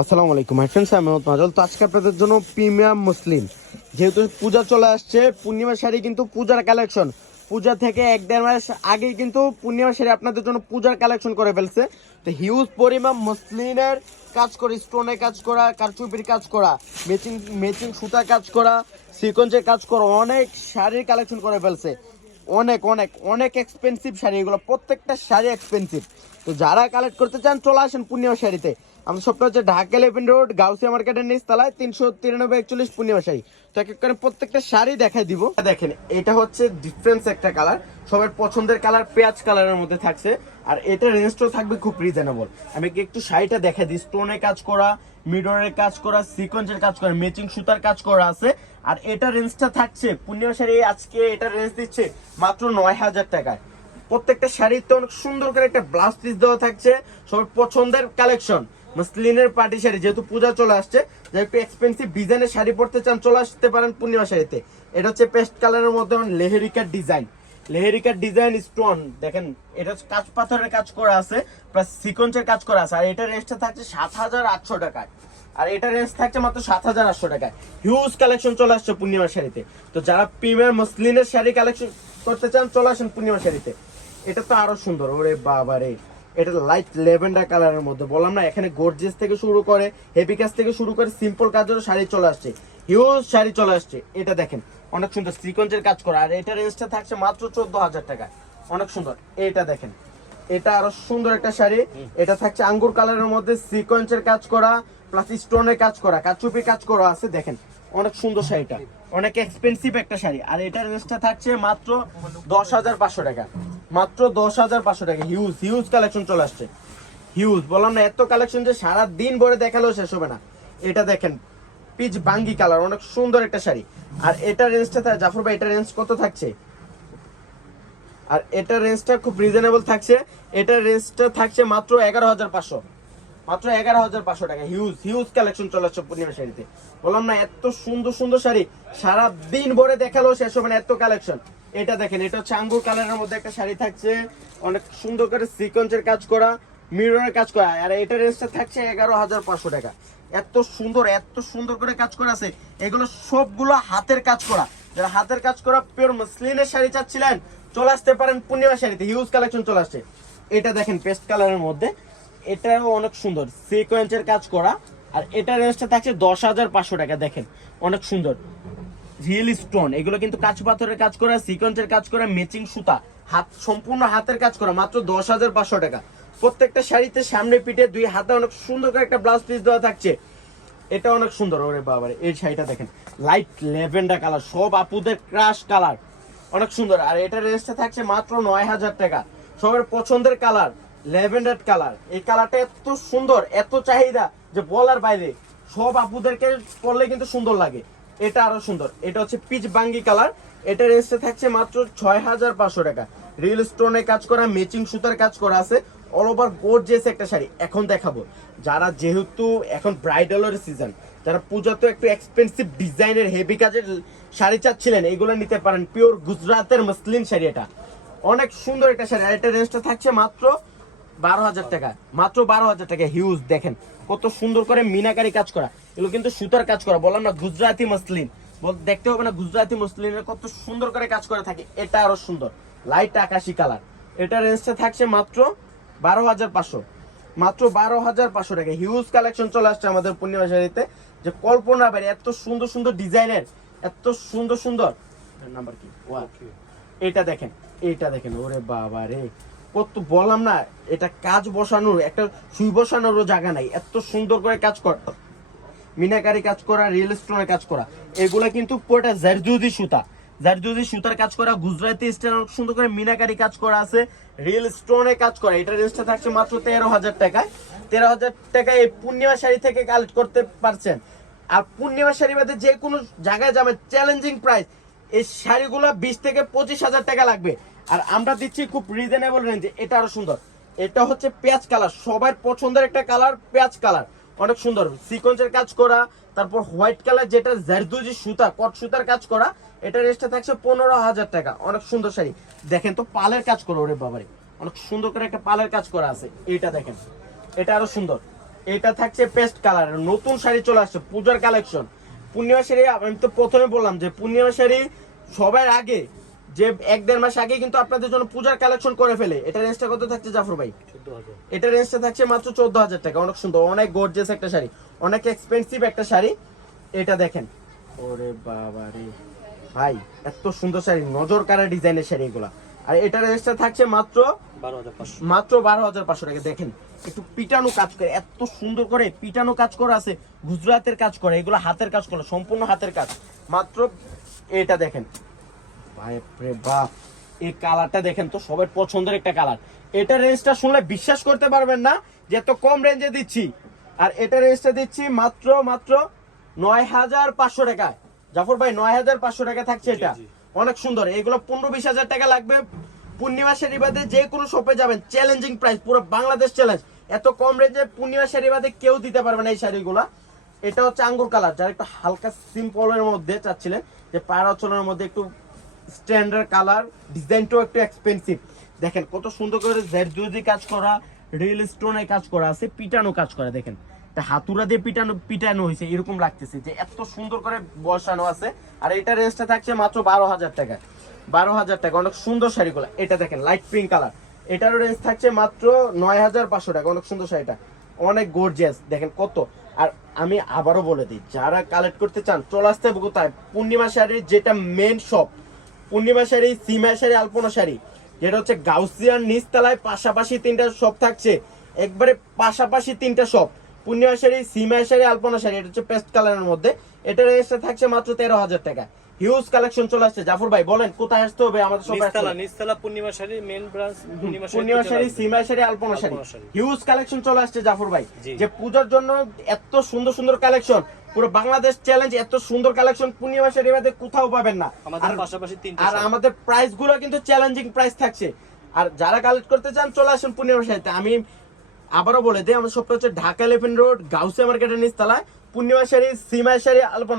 আসসালামু আলাইকুম my friends আমি মাজল। তো আজকে আপনাদের জন্য প্রিমিয়াম মুসলিম। যেহেতু পূজা চলে আসছে, পূর্ণিমা শাড়ি কিন্তু পূজার কালেকশন পূজা থেকে এক দেড় মাস আগেই কিন্তু পূর্ণিমা শাড়ি আপনাদের জন্য পূজার কালেকশন করে ফেলছে। তো হিউজ পরিমাণ মুসলিমের কাজ করে স্টোনের কাজ করা, কারচুপির কাজ করা মেচিং মেচিং সুতা কাজ করা, সিকোয়েন্সের কাজ করা, অনেক শাড়ির কালেকশন করে ফেলছে। অনেক অনেক অনেক এক্সপেন্সিভ শাড়ি, এগুলো প্রত্যেকটা শাড়ি এক্সপেন্সিভ তো যারা কালেক্ট করতে চান, চলে আসেন পূর্ণিমা শাড়িতে। আমাদের সবটা হচ্ছে ঢাকা এলেভেন রোড গাউসিয়া মার্কেটের নিচ তলায় তিনশো তিরানব্বই, একচল্লিশ পূর্ণিমা শাড়ি। তো এক এক করে প্রত্যেকটা শাড়ি দেখাই দিব। দেখেন, এটা হচ্ছে ডিফারেন্স একটা কালার সবার পছন্দের কালার পেঁয়াজ কালারের মধ্যে থাকছে। আর এটা রেঞ্জটাও থাকবে খুব রিজনেবল আমি কি একটু শাড়িটা দেখাই দিই? স্টোনের কাজ করা মিডরের কাজ করা সিকোয়েন্সের কাজ করা ম্যাচিং সুতার কাজ করা আছে। আর এটা রেঞ্জটা থাকছে, পূর্ণিমা শাড়ি আজকে এটা রেঞ্জ দিচ্ছে মাত্র নয় হাজার টাকায়। প্রত্যেকটা শাড়িতে অনেক সুন্দর করে একটা ব্লাউজ পিস দেওয়া থাকছে। সবার পছন্দের কালেকশন মসলিনের পার্টি শাড়ি, যেহেতু পূজা চলে আসছে যে একটু এক্সপেন্সিভ ডিজাইনের শাড়ি পরতে চান, চলে আসতে পারেন পূর্ণিমা শাড়িতে। এটা হচ্ছে পেস্ট কালারের মধ্যে লেহেরিকার ডিজাইন লেহেরিকার ডিজাইন স্টোন দেখেন, এটা কাঁচ পাথরের কাজ করা আছে প্লাস সিকোয়েন্সের কাজ করা আছে। আর এটা রেঞ্জটা থাকছে সাত হাজার আটশো টাকায়। আর এটা রেঞ্জ থাকছে মাত্র সাত হাজার আটশো টাকায়। হিউজ কালেকশন চলে আসছে পূর্ণিমা শাড়িতে। তো যারা প্রিমিয়ার মসলিনের শাড়ি কালেকশন করতে চান, চলে আসেন পূর্ণিমা শাড়িতে। এটা তো আরও সুন্দর, ওরে বাবা রে এটা লাইট লেভেন্ডার কালারের মধ্যে। বললাম না এখানে গর্জিয়াস থেকে শুরু করে হেভি কাজ থেকে শুরু করে সিম্পল কাজেরও শাড়ি চলে আসছে। হিউজ শাড়ি চলে আসছে। এটা দেখেন অনেক সুন্দর সিকোয়েন্সের কাজ করা। আর এটা রেঞ্জটা থাকছে মাত্র চোদ্দ হাজার টাকা। অনেক সুন্দর। এটা দেখেন এটা আরও সুন্দর একটা শাড়ি। এটা থাকছে আঙ্গুর কালারের মধ্যে সিকোয়েন্সের কাজ করা প্লাস স্টোনের কাজ করা কাচুপি কাজ করা আছে দেখেন। অনেক সুন্দর শাড়িটা। অনেক এক্সপেন্সিভ একটা শাড়ি। আর এটার রেঞ্জটা থাকছে মাত্র দশ হাজার পাঁচশো টাকা। মাত্র দশ হাজার পাঁচশো টাকা। হিউজ হিউজ কালেকশন চলে আসছে। হিউজ বললাম না, এত কালেকশন যে সারা দিন ভরে দেখালেও শেষ হবে না। এটা দেখেন, পিচ বাঙ্গি কালার অনেক সুন্দর একটা শাড়ি। আর এটা রেঞ্জটা জাফর ভাই, এটা রেঞ্জ কত থাকছে? আর এটা রেঞ্জটা খুব রিজনেবল থাকছে। এটা রেঞ্জটা থাকছে মাত্র এগারো হাজার পাঁচশো। মাত্র এগারো হাজার পাঁচশো টাকা। হিউজ হিউজ কালেকশন চলে আসছে পূর্ণিমা শাড়িতে। বললাম না, এত সুন্দর সুন্দর শাড়ি সারা দিন ভরে দেখালেও শেষ হবে না, এত কালেকশন এটা দেখেন, এটা হচ্ছে আঙ্গুর কালারের মধ্যে একটা শাড়ি থাকছে। অনেক সুন্দর করে সিকোয়েন্সের কাজ করা, মিররের কাজ করা। আর এটা রেঞ্জটা থাকছে এগারো হাজার পাঁচশো টাকা। এত সুন্দর এত সুন্দর করে কাজ করা আছে। এগুলো সবগুলো হাতের কাজ করা। যারা হাতের কাজ করা পিওর মসলিনের শাড়ি চাচ্ছিলেন, চলে আসতে পারেন পূর্ণিমা শাড়িতে। হিউজ কালেকশন চলে আসছে। এটা দেখেন পেস্ট কালারের মধ্যে। এটাও অনেক সুন্দর সিকোয়েন্সের কাজ করা। আর এটা রেঞ্জটা থাকছে দশ হাজার পাঁচশো টাকা, দেখেন। অনেক সুন্দর। রিয়েল স্টোন, এগুলো কিন্তু কাঁচ পাথরের কাজ করা, সিকোয়েন্সের কাজ করা ম্যাচিং সুতা। হাত, সম্পূর্ণ হাতের কাজ করা, মাত্র দশ হাজার পাঁচশো টাকা। প্রত্যেকটা শাড়িতে সামনে পিঠে দুই হাতে অনেক সুন্দর করে একটা ব্লাউজ পিস দেওয়া থাকছে। এটা অনেক সুন্দর, ওরে বাবারে, এই শাড়িটা দেখেন। লাইট লেভেন্ডার কালার সব আপুদের ক্রাশ কালার অনেক সুন্দর, আর এটা রেঞ্জটা থাকছে মাত্র নয় হাজার টাকা। সবার পছন্দের কালার ল্যাভেন্ডার কালার এই কালারটা এত সুন্দর, এত চাহিদা যে বলার বাইরে, সব আপুদেরকে পরলে কিন্তু সুন্দর লাগে। এটা আরও সুন্দর। এটা হচ্ছে পিচ বাঙ্গি কালার। এটা রেঞ্জটা থাকছে মাত্র ছয় হাজার পাঁচশো টাকা। রিয়েল স্টোনে কাজ করা ম্যাচিং সুতার কাজ করা আছে। অল ওভার গোর্জিয়াস একটা শাড়ি। এখন দেখাবো। যারা যেহেতু এখন ব্রাইডালের সিজন যারা পূজাতে একটু এক্সপেন্সিভ ডিজাইনের হেভি কাজের শাড়ি চাচ্ছিলেন, এগুলো নিতে পারেন। পিওর গুজরাতের মসলিন শাড়ি এটা। অনেক সুন্দর একটা শাড়ি। আর এটা রেঞ্জটা থাকছে মাত্র বারো হাজার টাকা। মাত্র বারো হাজার টাকা হিউজ দেখেন। কত সুন্দর করে মিনাকারি কাজ করা। এগুলো কিন্তু সুতার কাজ করা। বললাম না গুজরাতি মসলিন। দেখতে হবে না গুজরাতি মসলিনের কত সুন্দর করে কাজ করা থাকে। এটা আরও সুন্দর। লাইট আকাশি কালার এটা রেঞ্জটা থাকছে মাত্র বারো হাজার পাঁচশো। মাত্র বারো হাজার পাঁচশো টাকা। হিউজ কালেকশন চলে আসছে আমাদের পূর্ণিমা শাড়িতে যে কল্পনা বাইরে এত সুন্দর সুন্দর ডিজাইনের এত সুন্দর সুন্দর। নাম্বার কি? এটা দেখেন এটা দেখেন। ওরে বাবা রে। কত বললাম না, এটা কাজ বসানোর, একটা সুই বসানোরও জায়গা নাই। এত সুন্দর করে কাজ কর, মিনাকারি কাজ করা রিয়েল স্টোনের কাজ করা, এগুলা কিন্তু পুরোটা জারজুদি সুতা। জারজুদি সুতার কাজ করা, গুজরাটি স্টাইল সুন্দর করে মিনাকারি কাজ করা আছে রিয়েল স্টোনে কাজ করা। এটা রেঞ্জটা থাকছে মাত্র তেরো হাজার টাকায়। তেরো হাজার টাকায় এই পূর্ণিমা শাড়ি থেকে কালেক্ট করতে পারছেন। আর পূর্ণিমা শাড়ি বাদে যে কোনো জায়গায় যাবেন চ্যালেঞ্জিং প্রাইস এই শাড়িগুলো বিশ থেকে পঁচিশ হাজার টাকা লাগবে। আর আমরা দিচ্ছি খুব রিজনেবল রেঞ্জে এটা আরও সুন্দর। এটা হচ্ছে পেঁয়াজ কালার। সবার পছন্দের একটা কালার পেঁয়াজ কালার। অনেক সুন্দর। সিকোয়েন্সের কাজ করা, তারপর হোয়াইট কালার যেটা জারদুজি সুতা, কট সুতার কাজ করা এটা রেস্টটা থাকছে পনেরো হাজার টাকা। অনেক সুন্দর শাড়ি। দেখেন তো, পালের কাজ করো, ওরে বাবারে। অনেক সুন্দর করে একটা পালের কাজ করা আছে। এটা দেখেন। এটা আরও সুন্দর। এটা থাকছে পেস্ট কালার। নতুন শাড়ি চলে আসছে, পূজার কালেকশন। পূর্ণিমা শাড়ি আমি তো প্রথমে বললাম যে পূর্ণিমা শাড়ি সবার আগে যে এক দেড় মাস আগে কিন্তু আপনাদের জন্য পূজার কালেকশন করে ফেলে। এটা রেঞ্জটা কত থাকছে জাফর ভাই? এটা রেঞ্জটা থাকছে মাত্র চোদ্দ হাজার টাকা। অনেক সুন্দর অনেক গর্জেস একটা শাড়ি অনেক এক্সপেন্সিভ একটা শাড়ি। এটা দেখেন। ওরে বাবা রে। ভাই এত সুন্দর শাড়ি নজর কারা ডিজাইনের শাড়ি এগুলা। আর এটা রেঞ্জটা থাকছে মাত্র বারো হাজার মাত্র বারো হাজার পাঁচশো টাকা দেখেন। একটু পিটানো কাজ করে এত সুন্দর করে পিটানো কাজ করা আছে গুজরাতের কাজ করে এগুলো হাতের কাজ করে সম্পূর্ণ হাতের কাজ। মাত্র এটা দেখেন। বাপরে বাপ এই কালারটা দেখেন তো সবার পছন্দের একটা কালার। এটা রেঞ্জটা শুনলে বিশ্বাস করতে পারবেন না যে এত কম রেঞ্জে দিচ্ছি। আর এটা রেঞ্জটা দিচ্ছি মাত্র মাত্র নয় হাজার পাঁচশো টাকায়। জাফর ভাই নয় হাজার পাঁচশো টাকা থাকছে এটা। অনেক সুন্দর। এগুলো পনেরো বিশ হাজার টাকা লাগবে। পূর্ণিমা শাড়িবাদে যে কোনো শপে যাবেন। চ্যালেঞ্জিং প্রাইস পুরো বাংলাদেশ চ্যালেঞ্জ এত কম রেঞ্জে পূর্ণিমা শাড়িবাদে কেউ দিতে পারবে না এই শাড়িগুলা। এটা হচ্ছে আঙ্গুর কালার যারা একটু হালকা সিম্পলের মধ্যে চাচ্ছিলেন, যে পায়রা অচলের মধ্যে একটু স্ট্যান্ডার্ড কালার ডিজাইনটাও একটু এক্সপেন্সিভ দেখেন, কত সুন্দর করে জেরজুজি কাজ করা রিয়েল স্টোনে কাজ করা আছে, পিটানো কাজ করা, দেখেন। তা হাতুরা দিয়ে পিটানো পিটানো হয়েছে, এরকম লাগতেছে যে এত সুন্দর করে বসানো আছে। আর এটা রেঞ্জটা থাকছে মাত্র বারো হাজার টাকা। বারো হাজার টাকা। অনেক সুন্দর শাড়িগুলো। এটা দেখেন লাইট পিঙ্ক কালার এটারও রেঞ্জ থাকছে মাত্র নয় হাজার পাঁচশো টাকা। অনেক সুন্দর শাড়িটা। অনেক গর্জিয়াস দেখেন কত। আর আমি আবারও বলে দিই, যারা কালেক্ট করতে চান, চলে আসতে কোথায়? পূর্ণিমা শাড়ির যেটা মেন শপ পূর্ণিমা শাড়ি, সিমা শাড়ি, আলপনা শাড়ি। যেটা হচ্ছে গাউসিয়ান নিচতলায় পাশাপাশি তিনটা শপ থাকছে। একবারে পাশাপাশি তিনটা শপ পূর্ণিমা শাড়ি, সিমা শাড়ি, আলপনা শাড়ি। এটা হচ্ছে পেস্ট কালারের মধ্যে। এটা রেঞ্জটা থাকছে মাত্র তেরো হাজার টাকা। হিউজ কালেকশন চলে আসছে। জাফর ভাই বলেন কোথায় আসতে হবে? আমাদের সব নিচতলা নিচতলা Purnima sari main branch Purnima sari Purnima sari Sima sari Alpana sari. Huge collection চলে আসছে জাফর ভাই। যে পূজার জন্য এত সুন্দর সুন্দর কালেকশন পুরো বাংলাদেশ চ্যালেঞ্জ এত সুন্দর কালেকশন পূর্ণিমা শাড়ি বাদে কোথাও পাবেন না। আমাদের পাশাপাশি তিনটা আর আমাদের প্রাইসগুলো কিন্তু চ্যালেঞ্জিং প্রাইস থাকছে। আর যারা কালেক্ট করতে চান চলে আসুন পূর্ণিমা শাড়িতে। আমি আবারও বলে দিই আমাদের সবটা হচ্ছে ঢাকা এলিফেন্ট রোড গাউসে মার্কেটের নিচতলায় পূর্ণিমা শাড়ি সিমা শাড়ি আলপনা